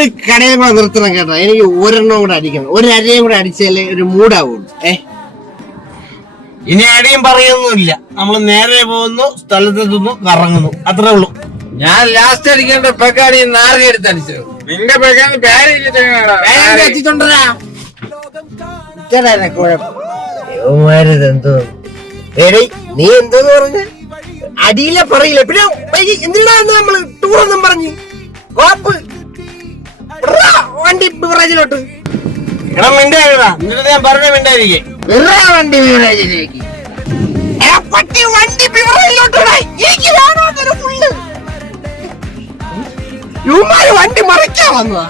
ഒരു കടയിൽ കൂടെ നിർത്തണം കേട്ടോ. എനിക്ക് ഒരെണ്ണം കൂടെ അടിക്കണം. ഒരു അരയും കൂടെ അടിച്ചാലേ ഒരു മൂടാവുള്ളൂ. ഇനി അടിയും പറയൊന്നുമില്ല. നമ്മൾ നേരെ പോകുന്നു, സ്ഥലത്തെത്തുന്നു, കറങ്ങുന്നു, അത്രേ ഉള്ളൂ. ഞാൻ ലാസ്റ്റ് അടിക്കേണ്ട പെക്കാണ് ഈ നാറി എടുത്ത് അടിച്ചത്. നിന്റെ പെക്കാന്ന് പേരെന്തോരാ നീ എന്തോന്ന് പറഞ്ഞ അടിയിലെ പറയില്ല. പിന്നെ എന്തിനാ നമ്മള് ടൂറൊന്നും പറഞ്ഞ് കോപ്പ് വണ്ടി ബിവറേജിലോട്ട് ഞാൻ പറഞ്ഞ മിണ്ടായിരിക്കേ വണ്ടി ബിവറേജിലേക്ക് വണ്ടി ബിവറേജിലോട്ട് എനിക്ക് വേണമെന്നൊരു ഫുള്ള് വണ്ടി മറിക്കാൻ വന്നതാ.